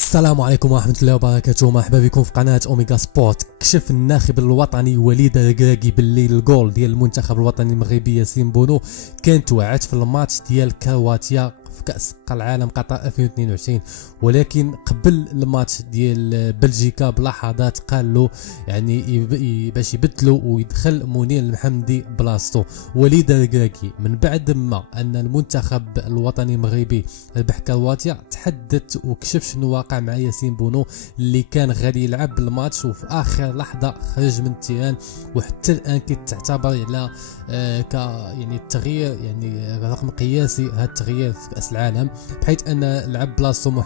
السلام عليكم ورحمة الله وبركاته. مرحبا بكم في قناة اوميغا سبورت. كشف الناخب الوطني وليد الركراكي باللي الجول ديال المنتخب الوطني المغربي ياسين بونو كان توعد في الماتش ديال كرواتيا في كأس العالم قطر 2022، ولكن قبل الماتش ديال بلجيكا بلحظات قال له يعني باش يبدلو ويدخل منير المحمدي بلاصتو. وليد الركراكي من بعد ما ان المنتخب الوطني المغربي ربح كرواتيا تحدث وكشف شنو واقع مع ياسين بونو اللي كان غادي يلعب الماتش وفي اخر لحظه خرج من التيران، وحتى الان كتعتبر على يعني التغيير يعني رقم قياسي هذا التغيير في كأس العالم، بحيث ان لعب بلاصتو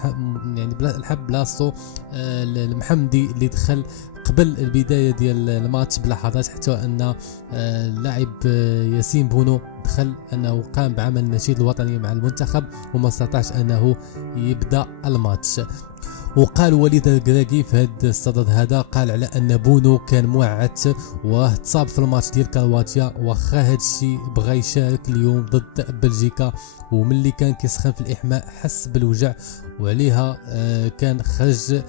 يعني لعب بلاصتو المحمدي اللي دخل قبل البدايه ديال الماتش بلحظات، حتى ان اللاعب ياسين بونو دخل انه قام بعمل النشيد الوطني مع المنتخب وما استطاعش انه يبدا الماتش. وقال وليد الركراكي في هذا الصدد هذا قال على ان بونو كان موعد وراه تصاب في الماتش ديال كرواتيا، واخا هذا الشيء بغى يشارك اليوم ضد بلجيكا، وملي كان كيسخن في الاحماء حس بالوجع وعليها كان خرج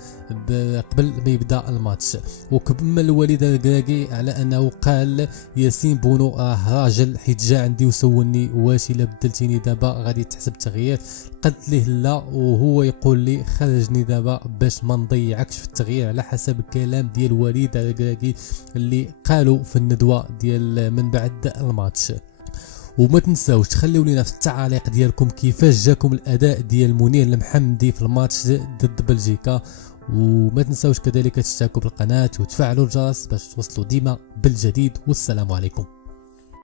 قبل ما يبدا الماتش. وكمل وليد الركراكي على انه قال ياسين بونو راه راجل، حيت جا عندي وسولني واش الا بدلتيني دابا غادي تحسب تغيير، قلت ليه لا وهو يقول لي خرجني دابا باش ما نضيعكش في التغيير، على حسب الكلام ديال وليد الركراكي اللي قالوا في الندوه ديال من بعد الماتش. وما تنساوش تخليو لينا في التعاليق ديالكم كيفاش جاكم الاداء ديال منير المحمدي في الماتش ضد بلجيكا، وما تنساوش كذلك تشتركوا بالقناه وتفعلوا الجرس باش توصلوا ديما بالجديد، والسلام عليكم.